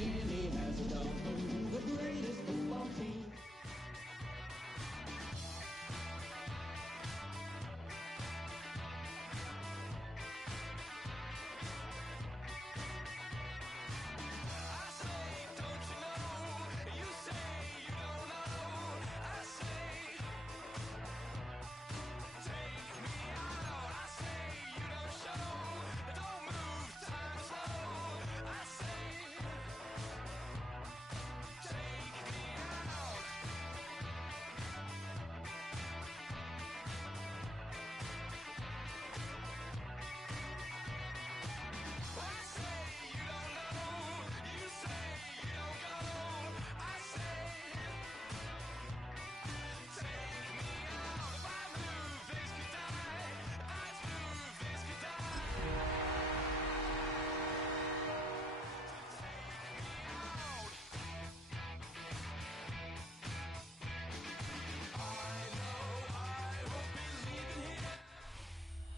Miami has it all. The greatest football team.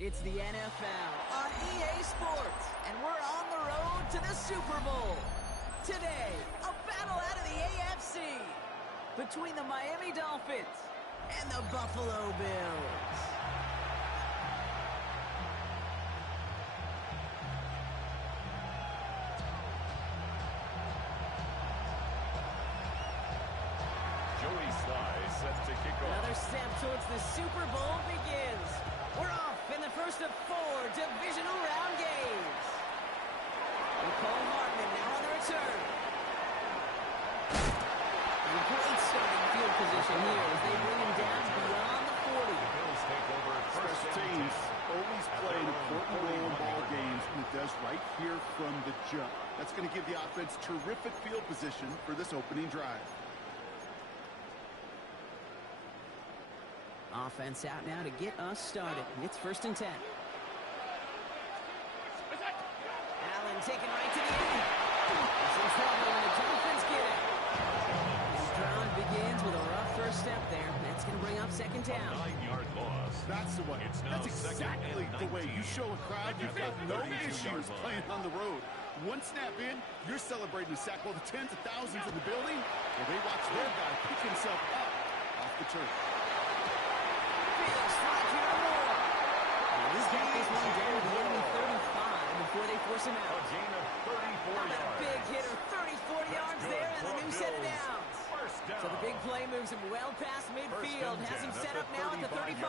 It's the NFL on EA Sports, and we're on the road to the Super Bowl. Today, a battle out of the AFC between the Miami Dolphins and the Buffalo Bills. Joey Sly set to kick off. Another step towards the Super Bowl begins. We're off in the first of 4 divisional round games. Nicole Hartman now on the return. And great starting field position here as they bring him down beyond the 40. The Bills take over first Special teams always play an important role in ball games, and it does right here from the jump. That's going to give the offense terrific field position for this opening drive. Offense out now to get us started. It's 1st and 10. Allen taken right to the end. He's in trouble and the Dolphins get it. His drive begins with a rough first step there. That's going to bring up 2nd down. 9-yard loss. That's the way. That's exactly the way you show a crowd you've got no issues playing on the road. One snap in, you're celebrating a sack while the tens of thousands in the building, well, they watch their guy pick himself up off the turf. He's got this one down to the enemy 35 before they force him out. A gain of 34 yards. A big hitter, 34 yards there, and a new set of downs. First down. So the big play moves him well past midfield, has him set up now at the 35.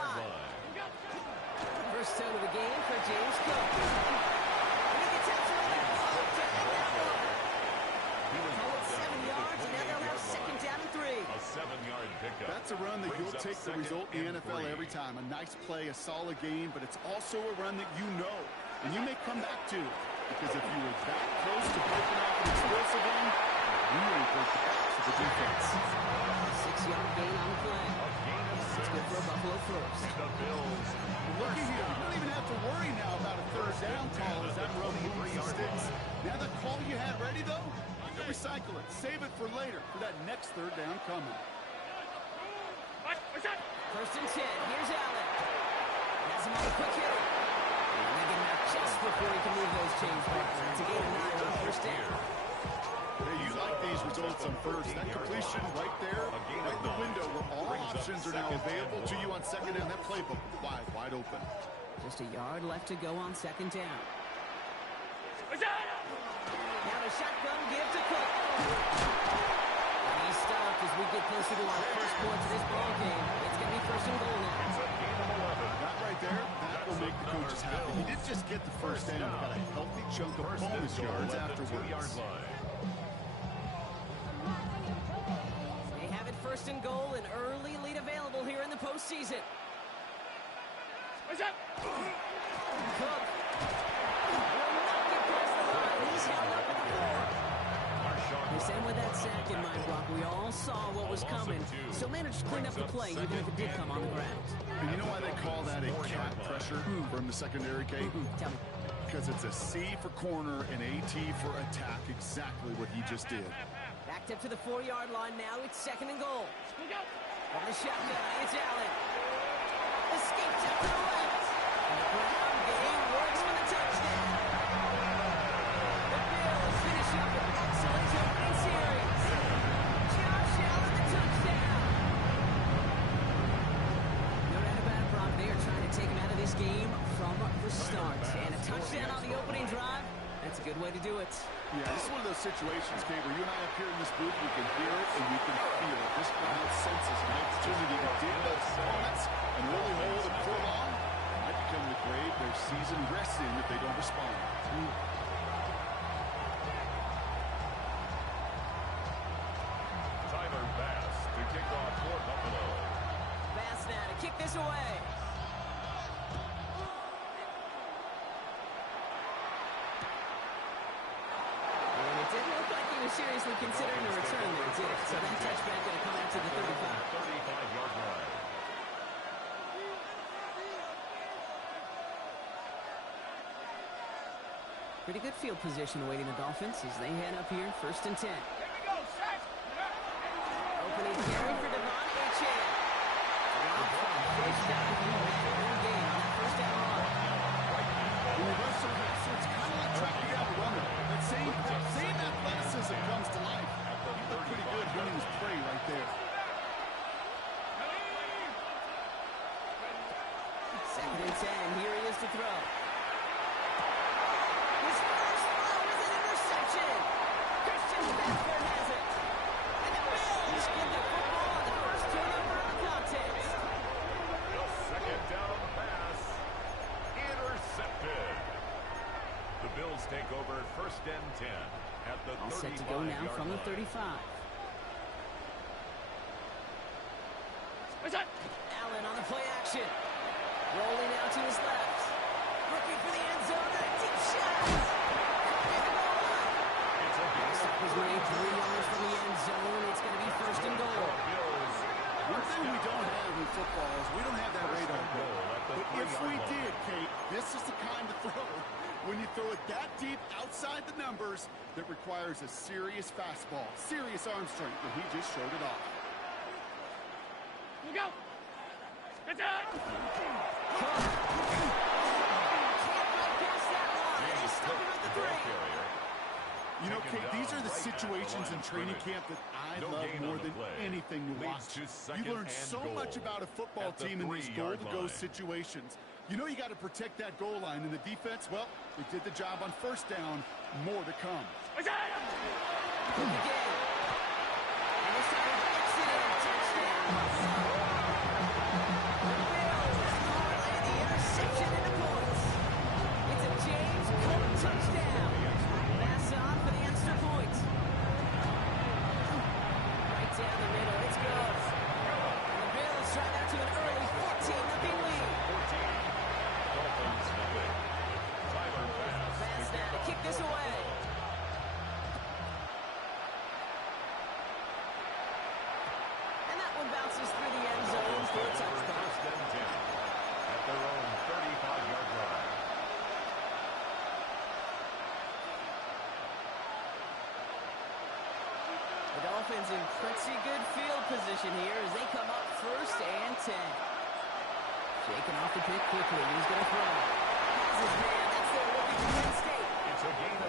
First toe to the game for James Cook. And he gets absolutely poked to end that one. Call it 7 yards, and now they'll have 2nd down and 3. A 7-yard pickup. That's a run that you'll take the result in the NFL every time. A nice play, a solid game, but it's also a run that you know, and you may come back to. Because if you were that close to breaking off an explosive run, you really break the backs of the defense. 6-yard gain on the play. A gain of 6. It's good for a Buffalo first. The Bills. Looky here, you don't even have to worry now about a 3rd down call as that run moves the sticks. Now that call you had ready, though, you can recycle it. Save it for later, for that next 3rd down coming. 1st and 10. Here's Allen. Has him on a quick hitter. And they get him out just before he can move those chains back. It's a gain of 9 on 1st down. Hey, you like these results on first. That completion right there, right in the window where all options are now available to you on 2nd down. That playbook wide open. Just a yard left to go on 2nd down. Now the shotgun give to Cook. And he's stopped as we get closer to our first points of this ball game. It's going to be 1st and goal now. It's a gain of 11. That right there, that will make the coaches happy. He didn't just get the first down, he got a healthy chunk of bonus yards afterwards. 2-yard line. They have it 1st and goal, an early lead available here in the postseason. Cook will not get past the line. He's held up at the 4. They sent him with that sack in mind, Brock. We all saw what was coming, so managed to clean up the play, even if it did come on the ground. And you know why they call that a cat pressure from the secondary, Kate? Tell me. Because it's a C for corner and a T for attack, exactly what he just did. Backed up to the 4-yard line now. It's 2nd and goal. On the shotgun, it's Allen. Escapes out to the left. And the ground game works for the touchdown. The Bills finish up an excellent start. And a touchdown on the opening drive. That's a good way to do it. Yeah, this is one of those situations, Kate, where you and I up here in this booth, we can hear it and we can feel it. This crowd senses an opportunity to dig those opponents and really hold them for long. It might become the grave their season rests in if they don't respond. Tyler Bass to kick off for Buffalo. Bass now to kick this away. Didn't look like he was seriously considering a return there, did it? So that touchback going to come out to the 35. 35-yard line. Pretty good field position awaiting the Dolphins as they head up here, 1st and 10. Opening carry for Devon Achane. First down, game on that first down run. When you rush so fast, so it's kind of like tracking down the runner. That same athleticism comes to life. He looked pretty good winning his prey right there. 2nd and 10, here he is to throw. His first throw is an interception. Christian Benford has it. And the Bills get the football on the first turnover of the contest. The second down pass intercepted. The Bills take over 1st and 10 at the 35-yard line. All set to go now from the 35. Allen on the play action. Rolling out to his left. Looking for the end zone. A deep shot. Stop is made 3 yards from the end zone. It's going to be 1st and goal. One thing we don't have in football is we don't have that radar goal. But if we did, Kate, this is the kind of throw when you throw it that deep outside the numbers that requires a serious fastball, serious arm strength, and he just showed it off. Look out! It's out! You know, Kate, these are the situations in training camp that I love more than anything to watch. You learn so much about a football team in these goal-to-go situations. You know you got to protect that goal line, and the defense, well, they did the job on 1st down. More to come. Touchdown. Pass on for the extra point. Right down the middle. It's good. And the Bills try out to an early 14-0 lead. 14. Dolphins nothing. Tyler Bass now to kick this away. And that one bounces through the end zone for a touchdown. 1st and 10 at their own 35-yard line. The Dolphins in pretty good field position here as they come up 1st and 10. Shaking off the pick quickly. He's going to throw. Has his man. That's their rookie from Penn State.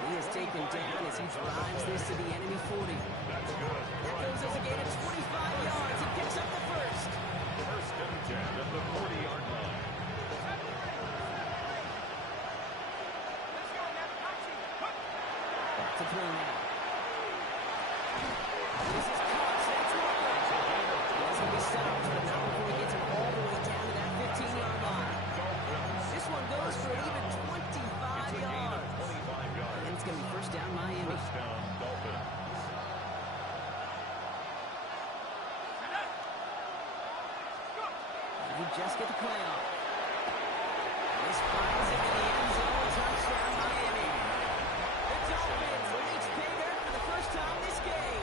He is taken down as he drives this to the enemy 40. That's good. That goes as a gain of 25 yards. He picks up the first. 1st and 10 at the 40-yard line. To throw now. This is caught. That's He's going to be stopped, but not before he gets him all the way down to that 15-yard line. This one goes for an even 25 yards. 25 yards. And it's going to be 1st down Miami. 1st down Dolphins. They just get the play off. This finds it in the end zone. Touchdown Miami. The Dolphins reach pay dirt for the first time this game.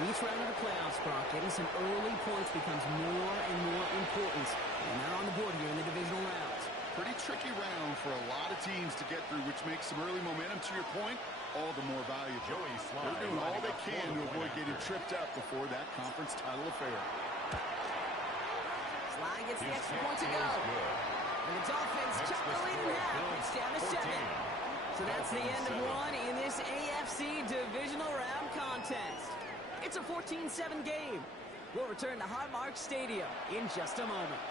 Each round of the playoffs, Brock, getting some early points becomes more and more important. And they're on the board here in the divisional rounds. Pretty tricky round for a lot of teams to get through, which makes some early momentum, to your point, all the more valuable. They're doing all they can to avoid getting tripped up before that conference title affair. Sly gets the extra point to go. And the Dolphins chop the lead in half. It's down to 7. So that's the end of one in this AFC divisional round contest. It's a 14-7 game. We'll return to Highmark Stadium in just a moment.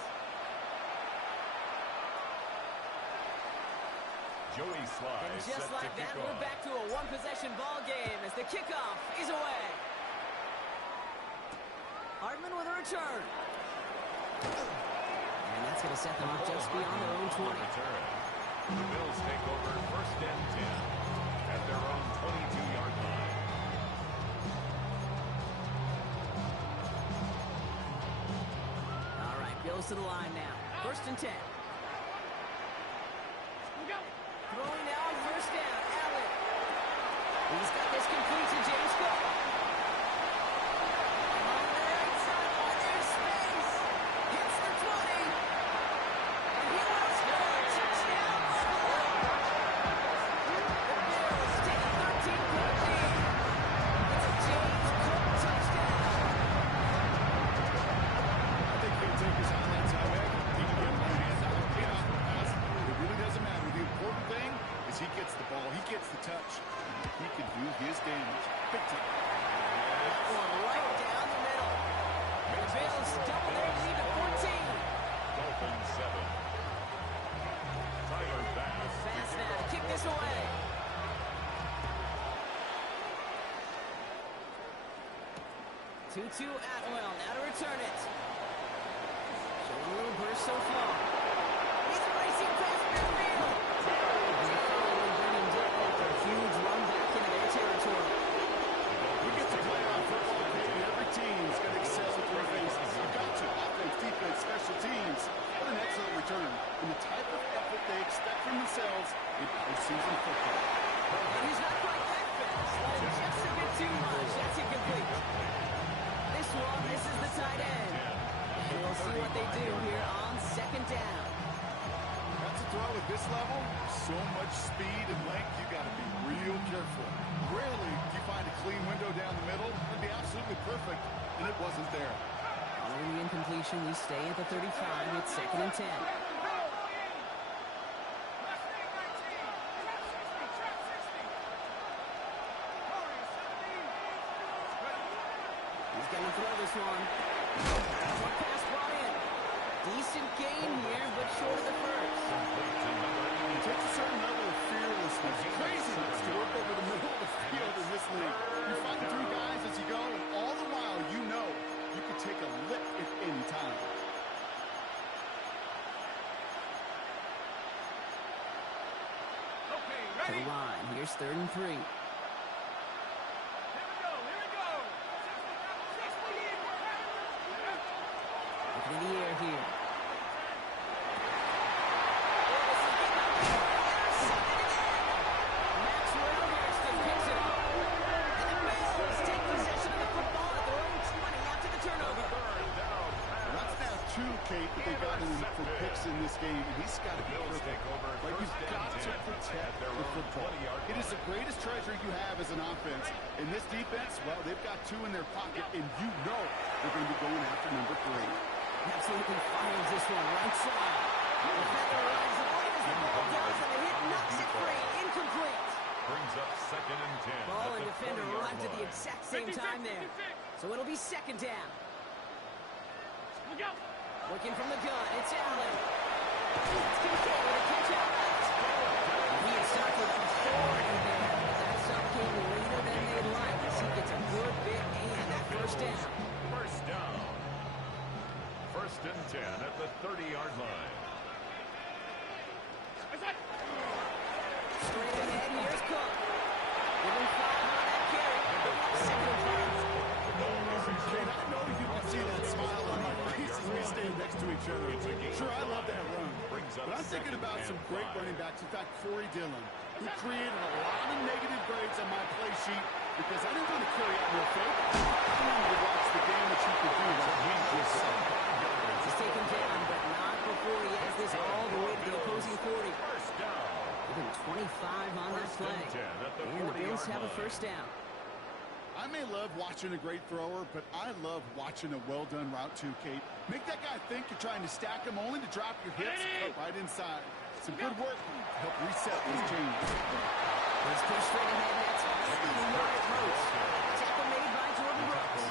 Joey Sly And set just to like that, kick we're off. back to a one-possession ball game as the kickoff is away. Hardman with a return. And that's going to set them up just beyond their own 20. Return. The Bills take over first and 10 at their own 22-yard line. All right, Bills to the line now. First and 10. Throwing now on first down, Allen. He's got this complete to James Cook. On the right sideline, there's space. Hits the 20. And he will score. Touchdown, score. The Bills take a 13-point lead. It's a James Cook touchdown. I think he'll take his highlights out. He can get one hand out, get off the pass. It really doesn't matter. The important thing is he gets the ball. He gets the touch. He can do his damage. Big time. That one right down the middle. The Bills double their lead to 14. Dolphins 7. Tyler Bass. Fast now to kick this away. Tutu Atwell now to return it. Showing a little burst so far. He's racing past midfield. And they finally bring him down after a huge run back into their territory. We get to play on football game. Every team's going to excel at their faces. You've got to. Offense, defense, special teams. What an excellent return. And the type of effort they expect from themselves in postseason football. And he's not quite that fast. Just a bit too much. That's incomplete. This one misses the tight end. And we'll see what they do here on second down. That's a throw at this level. So much speed and length, you got to be real careful. Rarely do you find a clean window down the middle. It'd be absolutely perfect, and it wasn't there. Following the incompletion, we stay at the 35. It's second and 10. He's going to throw this one. Short pass brought in. Decent gain here, but short of the first. It takes a certain level of fearlessness, craziness to work over the middle of the field in this league. You're fighting through guys as you go, and all the while you know you can take a lick at any time. To the line. Here's third and 3. Looking in the air here. Maxwell here still picks it up. And the Bills take possession of the football at their own 20 after the turnover. And that's now 2, Kate, that they got in for picks in this game, and he's got to be Bills perfect. take over Like, you've first got and to 10 protect at their the own football. 20-yard It is the line. greatest treasure you have as an offense. In this defense, well, they've got 2 in their pocket, and you know they're going to be going after number 3. Absolutely fires this one right side. The defender runs right as the ball does, and the hit knocks it free. Incomplete. Brings up second and 10. Ball at and the defender 20-yard arrived at the line. exact same time there. So it'll be second down. Looking from the gun, it's Allen. It's Kincaid with a catch out right. He had started with authority there, but that stop came later than they'd like as he gets a good bit and that first down. First down. First and 10 at the 30-yard line. Straight ahead, here's Cook. Give him 5 on that carry. Second and 5. Kate, I know you can see that smile on my face as we stand next to each other. Sure, I love that run. But I'm thinking about some great running backs. In fact, Corey Dillon, who created a lot of negative grades on my play sheet because I didn't want to carry out no fake. I wanted to watch the damage he could do like he just said. He's taken down, but not before he has this all the way to the opposing 40. First down. Give him 25 on that play. And the Bills have a first down. I may love watching a great thrower, but I love watching a well-done route too, Kate. Make that guy think you're trying to stack him only to drop your hips cut right inside. Some good work to help reset those changes. Let's push straight ahead, and that's the yard approach. Tackle made by Jordan Brooks.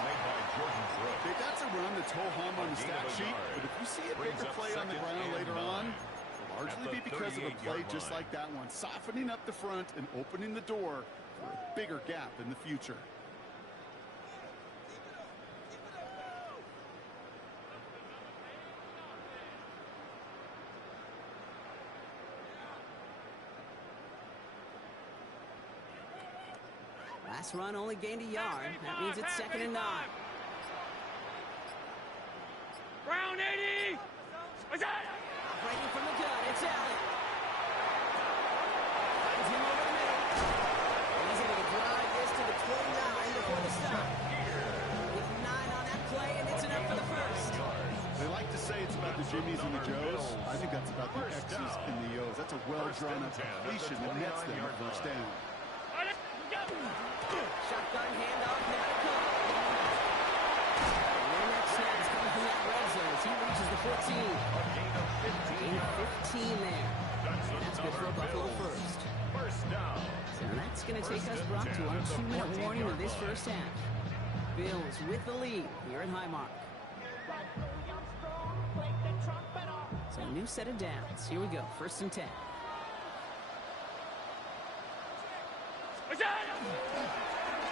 Okay, that's a run that's ho-hum on the stat sheet, but if you see a bigger play on the ground later on, a largely be because of a play just like that one, softening up the front and opening the door for a bigger gap in the future. Last run only gained a yard. That means it's 2nd and 9. Brown 80! Operating from the gun, it's Allen. Finds him over the middle. He's able to drive this to the 29 before the stop. With 9 on that play, and it's enough for the first. They like to say it's about the Jimmies and the Joes. I think that's about the X's and the O's. That's a well-drawn-up completion that nets them a first down. Shotgun handoff, now to Cook. And that snap is coming from that red zone as he reaches the 14. Gain of 15 there. And that's good for a Buffalo first. So that's going to take us, Brock, to our 2-minute warning of this first half. Bills with the lead here at Highmark. So a new set of downs. Here we go, 1st and 10.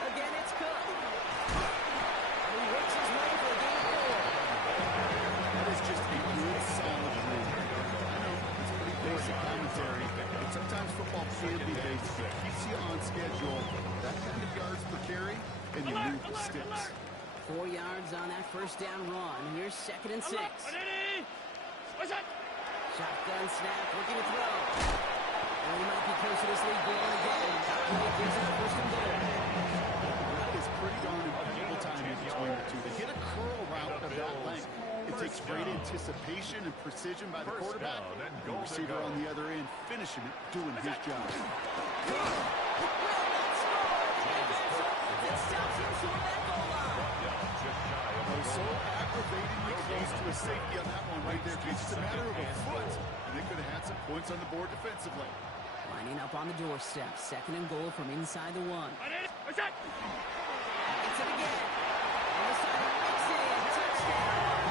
Again, it's Cook. He works his way for a gain of 4. That is just a good, solid move. I know it's pretty basic commentary, but sometimes football can be basic. It keeps you on schedule. That kind of yards per carry, and you move the sticks. 4 yards on that first down run. Here's 2nd and 6. Shotgun snap, looking to throw. And he might be close to this lead going again. He gives it a 1st and goal. That is pretty darn impeccable timing between the two. To hit a curl route of that length, it takes great anticipation and precision by the quarterback. And the receiver on the other end finishing it, doing his job. It stops him short of that goal line. So aggravatingly close to a safety on that one right there. It's just a matter of a foot, and they could have had some points on the board defensively. Lining up on the doorstep. 2nd and goal from inside the 1. Gets it again. On the side of Mixon. Touchdown.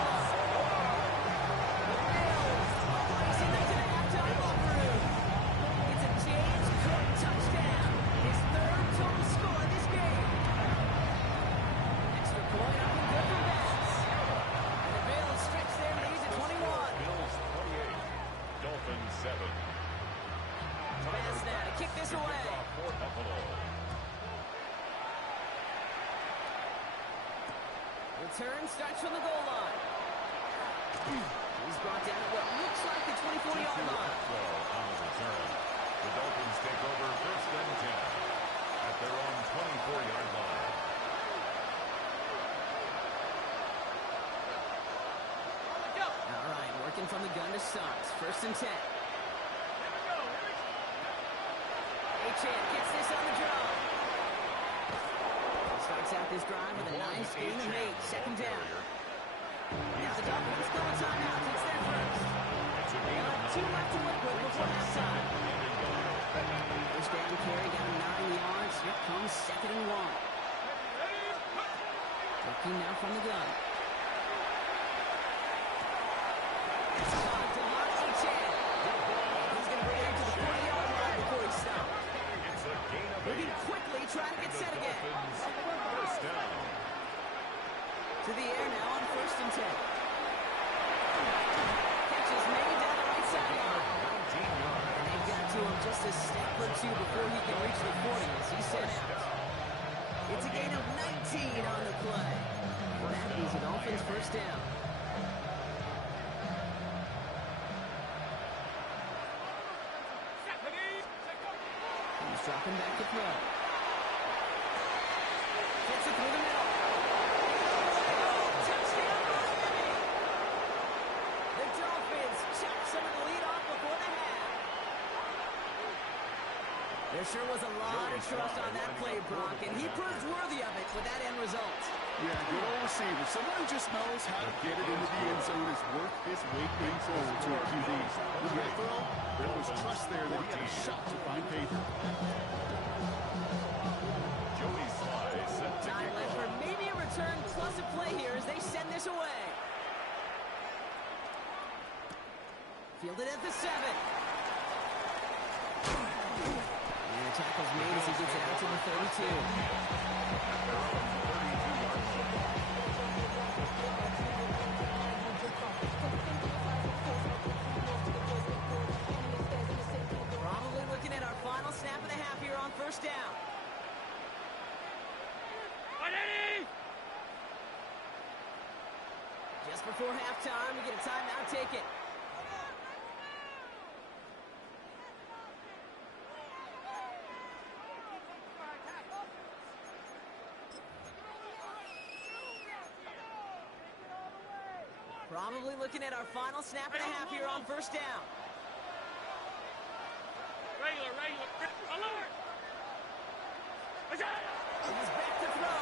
The Bills racing into the halftime locker room. It's a James Cook touchdown. His 3rd total score in this game. Extra point up and good for Bass. And the Bills stretch their lead to 21. Bills 28, Dolphins 7. Bass now to kick this away. For Buffalo. Return starts from the goal line. He's brought down at what looks like the 24-yard line. On the return. The Dolphins take over 1st and 10 at their own 24-yard line. All right, working from the gun to start. 1st and 10. Achan gets this on the draw. Starts out this drive with a nice gain of 8. 2nd down. Now the Dolphins call a timeout. It's their first. They'll have 2 left to work with before halftime. First down carry, got him 9 yards. Here comes 2nd and 1. Working now from the gun. It's caught to Mark Achan. He's going to bring it to the 40-yard line before he stops. It's a gain of 8. Moving quickly, trying to get set again. First down. To the air now on 1st and 10. Catch is made down the right sideline. 19 yards. And they've got to him just a step or 2 before he can reach the 40 as he sent out. It's a gain of 19 on the play. And that is a Dolphins first down. He's dropping back to throw. Gets it through the middle. Touchdown, Miami! The Dolphins chop some of the lead off before the half. There sure was a lot of trust on that play, Brock, and he proved worthy of it with that end result. Yeah, good old receiver. Someone who just knows how to get it into the end zone is worth his weight in gold to a QB. With that throw, there was trust there that he had a shot to find pay dirt. Joey Sly set to Time kick left for off. maybe a return plus a play here as they send this away. Fielded at the 7. And the tackle's made as he gets it out to the 32. Probably looking at our final snap of the half here on first down. 180! Just before halftime, we get a timeout taken. Probably looking at our final snap and a half here on first down. Regular. Alert! He's back to throw.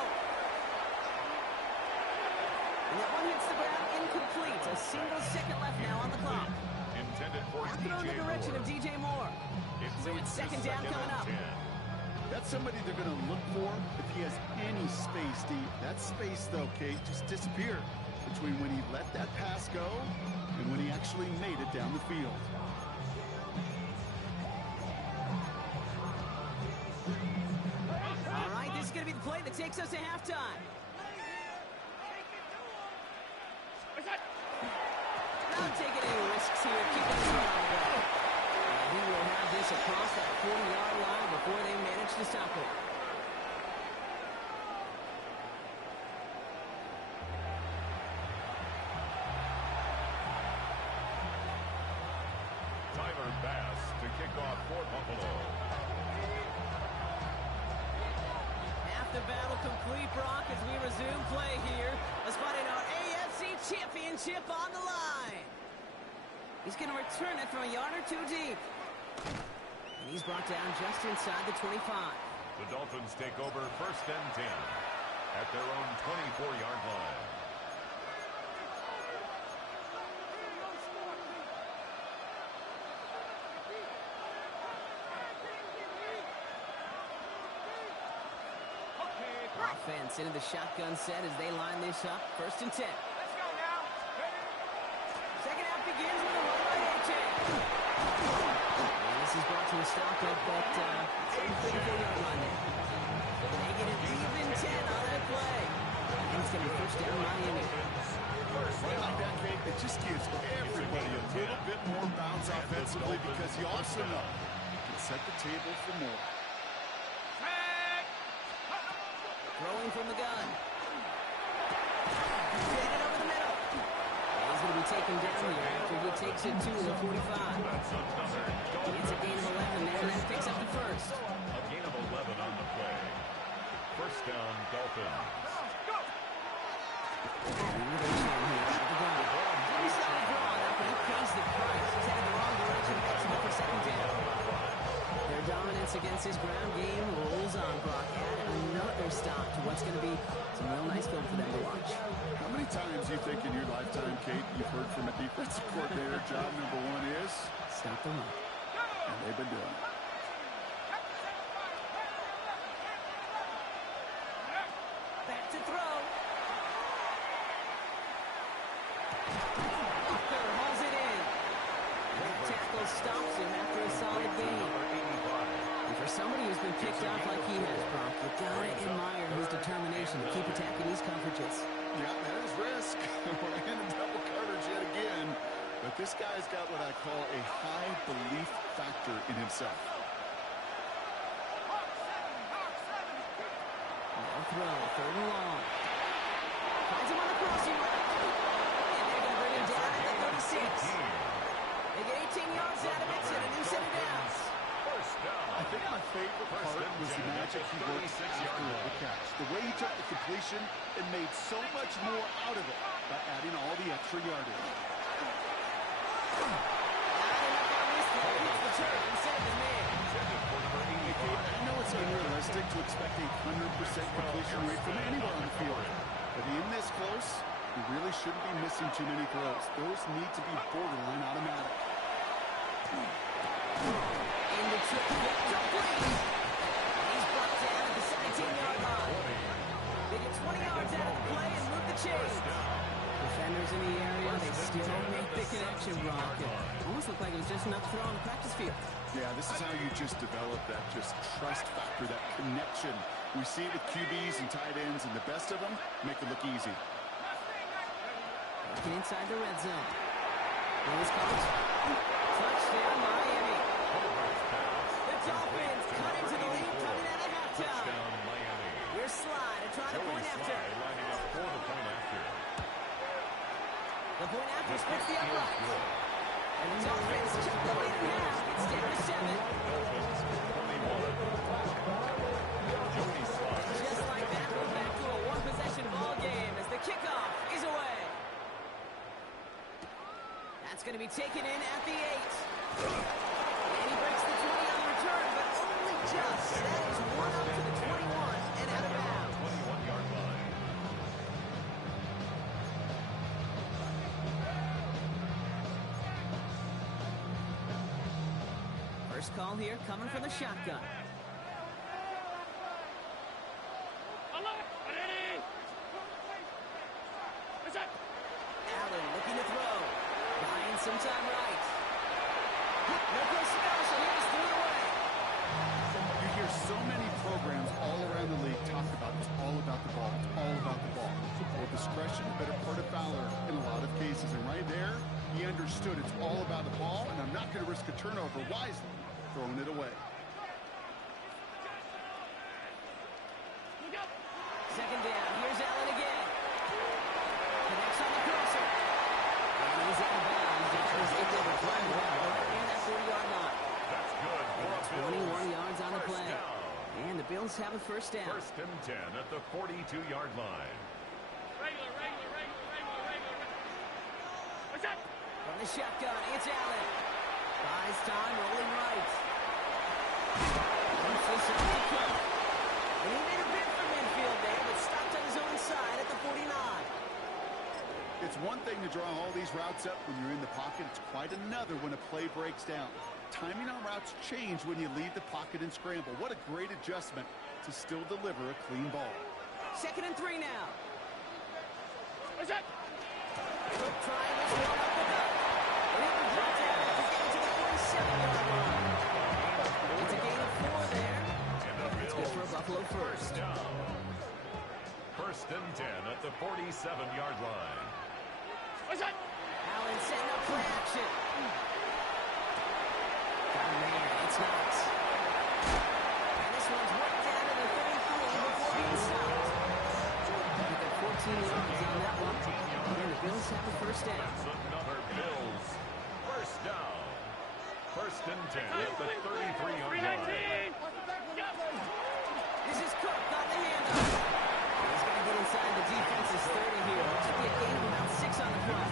And that one hits the ground incomplete. A single second left now on the clock. Intended for Now throw in the direction of DJ Moore. So it's second down coming up. That's somebody they're going to look for if he has any space deep. That space, though, Kate, just disappeared between when he let that pass go and when he actually made it down the field. All right, this is going to be the play that takes us to halftime. Not taking any risks here, keeping it on the ground. He will have this across that 40-yard line before they manage to stop it. Bass to kick off for Buffalo. Half the battle complete, Brock, as we resume play here. Let's find our AFC Championship on the line. He's going to return it from a yard or two deep. And he's brought down just inside the 25. The Dolphins take over first and 10 at their own 24-yard line. Offense into the shotgun set as they line this up. First and 10. Let's go now. Second half begins with a run by A.J. And this is brought to a stop at that 34-yard line there. They get an even 10 on that play. And it's going to be first down Miami. Right like that, Kate, it just gives everybody a little bit more bounce offensively because you also know you can set the table for more. Throwing from the gun. Hit it over the middle. And he's going to be taken down here after he takes it to the 45. It's a gain of 11 there, and that picks up the first. A gain of 11 on the play. First down, Dolphins. Innovation here at the gun. He's not drawn up, and he pays the price. He's headed the wrong direction. Picks him up for second down. Their dominance against his ground game rolls on, Brock. Add another stop to what's going to be some real nice film for them to watch. How many times do you think in your lifetime, Kate, you've heard from a defensive coordinator, job number one is? Stop the run. And they've been doing it. Back to throw. Walker hauls it in. That tackle stops him after a solid gain. And for somebody who's been picked off like he has, Brock, you gotta admire his determination to keep attacking these coverages. Yeah, that is risk. We're in a double coverage yet again. But this guy's got what I call a high belief factor in himself. Now throw, third and long. Finds him on the crossing route. And they're going to bring him down at the 36. They get 18 yards out of it, and a new set of downs. I think my favorite part was the magic he worked after the catch. The way he took the completion and made so much more out of it by adding all the extra yardage. I know it's unrealistic to expect a 100% completion rate from anywhere on the field, but in this close, you really shouldn't be missing too many throws. Those need to be borderline automatic. In the trip, complete. He's brought down at the 17-yard line. They get 20 yards out of the play and move the chains. Defenders in the area, they still make the connection, Brock. Almost almost looked like it was just enough to throw on the practice field. Yeah, this is how you just develop that just trust factor, that connection. We see it with QBs and tight ends, and the best of them make it look easy. Working inside the red zone. Those calls. Touchdown, Miami. The Dolphins cut into the lead coming out of halftime. Touchdown, Miami. Here's Slide to try the Joey point after. Slye lining up for the point after. The point after splits the upright. Good. And the Dolphins cut the lead in half. It's down to 7. Dolphins 21. Joey Slye. Just like that, we're back to a one-possession ball game as the kickoff is away. That's going to be taken in at the 8. And he breaks the 20 on the return, but only just. That is one up to the 21 and out of bounds. 21-yard line. First call here coming from the shotgun. Allen looking to throw. Buying some time right. No close special. He was threw away. You hear so many programs all around the league talk about it's all about the ball. It's all about the ball. Well, discretion, the better part of valor in a lot of cases. And right there, he understood it's all about the ball, and I'm not going to risk a turnover wisely, throwing it away. Second down. Here's Allen again. Connects on the crosser. And he's out of bounds. Defenders able to climb the ball near that 40-yard line. That's good for a 21 yards on the First play. down. And the Bills have a first down. First and 10 at the 42-yard line. What's up? From the shotgun, it's Allen. Buys time, rolling right. Dumps this off to Cook. And he made a bid for midfield there, but stopped on his own side at the 49. It's one thing to draw all these routes up when you're in the pocket. It's quite another when a play breaks down. Timing on routes change when you leave the pocket and scramble. What a great adjustment to still deliver a clean ball. Second and 3 now. What's up? Cook trying this one up the gut. And it was brought down to get to the 47-yard line. It's a gain of 4 there. That's good for a Buffalo first. Down. First and 10 at the 47-yard line. What's up? Allen setting up play action. Oh, man, it's not. And this one's right down to the 33 before being stopped. They got 14 yards on that one. And the Bills have a first down. That's another Bills first down. First and 10 at the 33-yard line. This is Cook on the handoff. He's going to get inside the defense's 30 here. It should be a gain of about 6 on the front.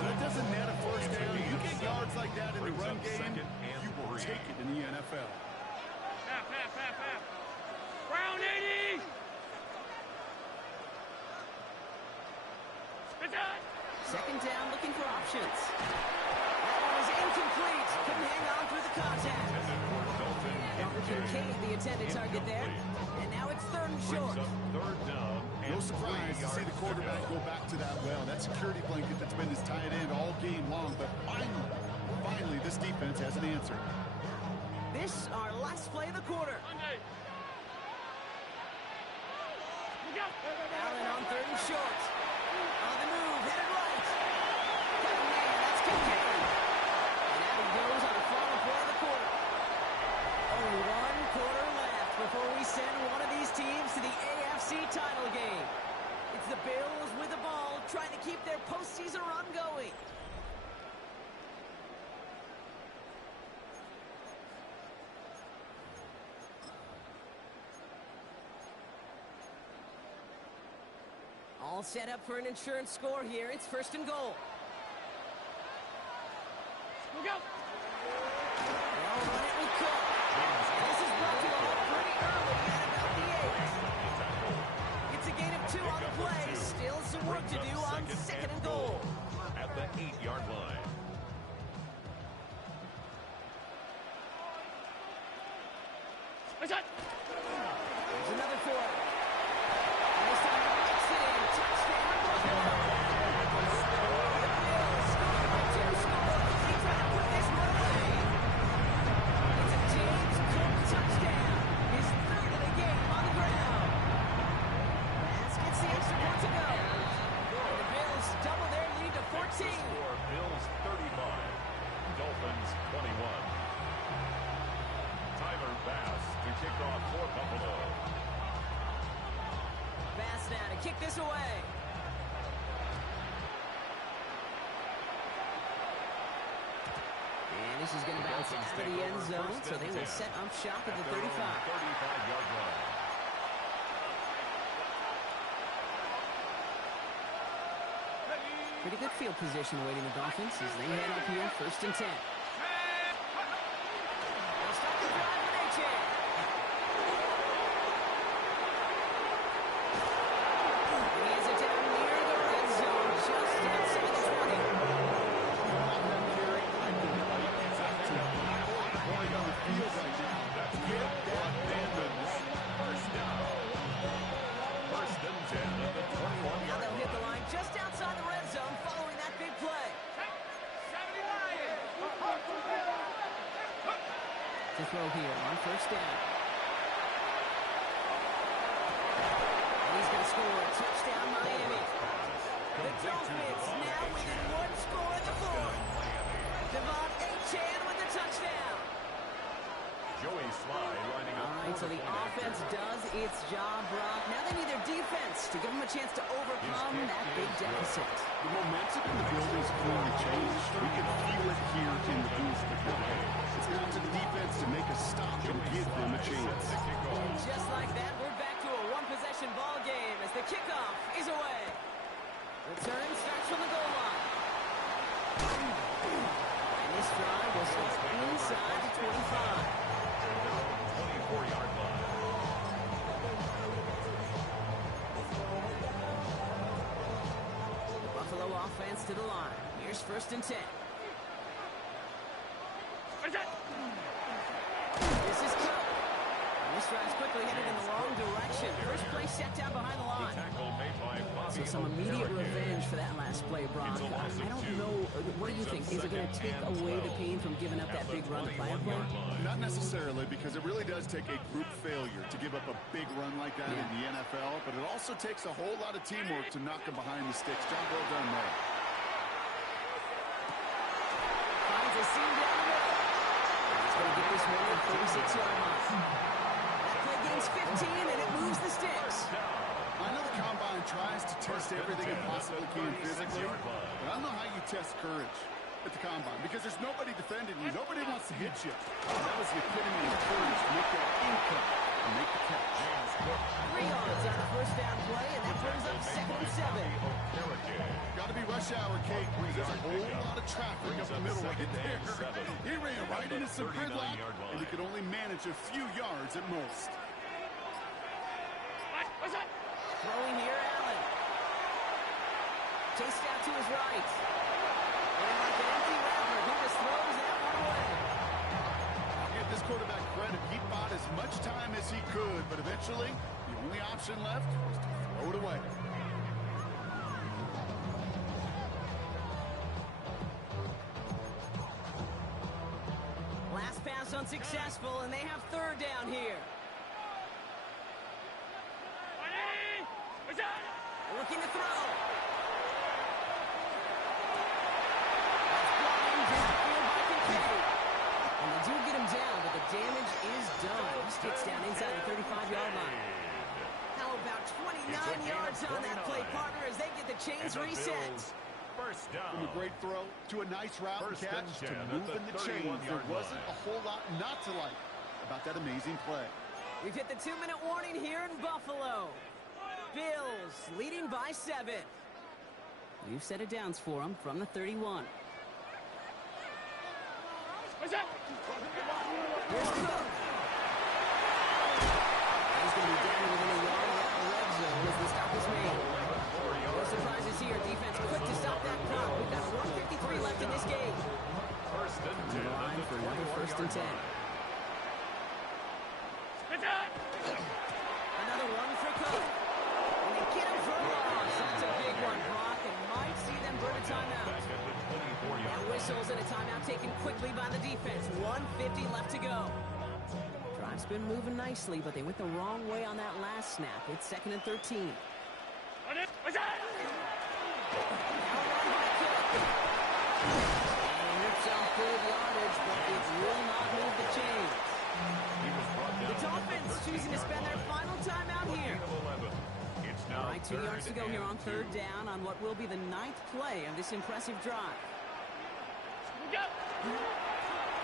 That doesn't net a first down. You get yards like that in the run game, you will take it in the NFL. Half. Brown 80! It's on! Second down, looking for options. That one is incomplete. Couldn't hang on through the contact. Robert Kincaid, the intended target there. And now it's third and short. Third down. No surprise to see the quarterback go back to that well. That security blanket that's been his tight end all game long. But finally, this defense has an answer. This, our last play of the quarter. Allen on third and short. On the move, hit it right. Oh, man, that's Kincaid. And out he goes on the final play of the quarter. Only 1 quarter left before we send one of these teams to the AFC title game. It's the Bills with the ball trying to keep their postseason run going. All set up for an insurance score here. It's first and goal. Look out! They'll run it with Cook. This is brought to a halt pretty early at about the 8. It's a gain of 2 on the play. Still some work to do on second and goal. At the 8-yard line. What's up? There's another 4. This time he makes it in. Touchdown, Buffalo. The Bills score by 2 scores. out of the end zone, so they will set up shop at the 35. 35-yard line. Pretty good field position awaiting the Dolphins as they head up here, 1st and 10. They'll start the drive with H.A. He has it down near the red zone, just outside the 20. Now they'll hit the line just outside the red zone following that big play. To throw here on 1st down. And he's going to score a touchdown, Miami. The Dolphins now within 1 score in the 4th. Devon Achane with the touchdown. Joey Sly lining up. All right, so the offense does its job, Brock. Now they need their defense to give them a chance to overcome that big deficit. The momentum in the building is clearly changed. We can feel it here in the booth. It's down to the defense to make a stop and give them a chance. And just like that, we're back to a one-possession ball game as the kickoff is away. Return starts from the goal line. And this drive will start inside the 25. 24-yard line. The Buffalo offense to the line. Here's 1st and 10. This is Cook. And this drive's quickly headed in the wrong direction. First play set down behind the line. Tackle made by Bobby So some immediate revenge for that last play, Brock. It's a loss of I don't 2. know. What do you think? Is it going to take away the pain from giving up that big run to play? Not necessarily, because it really does take a group failure to give up a big run like that in the NFL, but it also takes a whole lot of teamwork to knock them behind the sticks. Job well done there. Finds a seam down the middle. He's going to get this one at 46-yard line. That play gains 15, and it moves the sticks. I know the Combine tries to test everything it possibly can physically, but I don't know how you test courage at the Combine, because there's nobody defending you. Nobody wants to hit you. That was the epitome of courage to make that income and make the catch. 3 yards on the 1st down play, and that brings up 2nd and 7. Got to be rush hour, Kate. There's a whole lot of traffic up the middle right there. He ran right into some gridlock, and he could only manage a few yards at most. Throwing here, Allen. Chased out to his right. And like an empty wrapper, he just throws that one away. I'll give this quarterback credit. He bought as much time as he could, but eventually, the only option left was to throw it away. Last pass unsuccessful, and they have 3rd down here. Looking to throw. That's blind downfield by Kincaid. And they do get him down, but the damage is done. He gets down inside the 35-yard line. How about 29 yards on that play, partner, as they get the chains reset. First down. From a great throw to a nice route and catch to moving the chains. There wasn't a whole lot not to like about that amazing play. We've hit the 2-minute warning here in Buffalo. Bills leading by 7. We've set it downs for them from the 31. Here's Cook. He's going to be down within a yard of the red zone as the stop is made. No surprises here. Defense quick to stop that clock. We've got 1:53 left in this game. First and 10. Line for another 1st and 10. Another one for Cook. And they get him for a loss. That's a big one, Brock, and might see them burn a timeout. Now whistles and a timeout taken quickly by the defense. 1:50 left to go. Drive's been moving nicely, but they went the wrong way on that last snap. It's 2nd and 13. And it's off good yardage, but it will not move the chains. The Dolphins choosing to spend their final timeout here. All right, 2 yards to go here on 3rd down on what will be the 9th play of this impressive drive.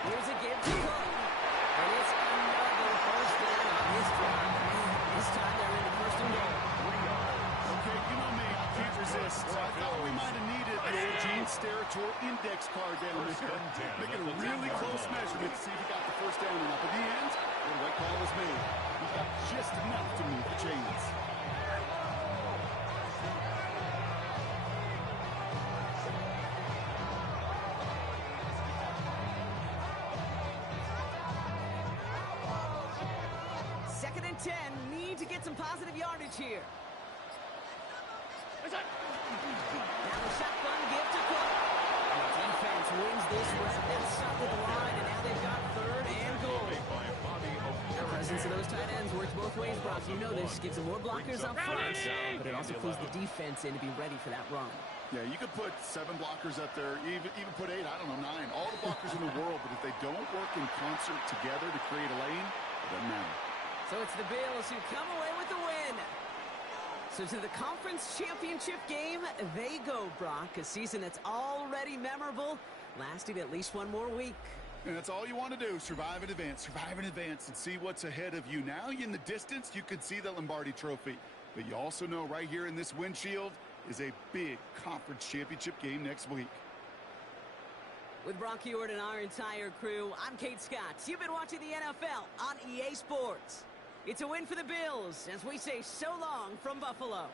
Here's a give to Cook. And it's another first down on his drive. This time they're in the first and goal. Okay, you know me, I can't resist. I thought we might have needed the old Gene Steratore index card down there. Making a really close measurement to see if he got the first down or not. But in the end, the right call was made. He got just enough to move the chains. Second and 10. Need to get some positive yardage here. What's that? Now the shotgun give to Cook. The defense wins this rep. They'll stop at the line, and now they've got third and goal. The presence of those tight ends works both ways, Brock. You know this. Gives them more blockers up front, but it also clues the defense in to be ready for that run. Yeah, you could put 7 blockers up there, even put 8, I don't know, 9. All the blockers in the world, but if they don't work in concert together to create a lane, it doesn't matter. So it's the Bills who come away with the win. So to the conference championship game, they go, Brock. A season that's already memorable, lasting at least one more week. And that's all you want to do, survive in advance, and see what's ahead of you. Now in the distance, you can see the Lombardi Trophy. But you also know right here in this windshield is a big conference championship game next week. With Brock Heward and our entire crew, I'm Kate Scott. You've been watching the NFL on EA Sports. It's a win for the Bills as we say so long from Buffalo.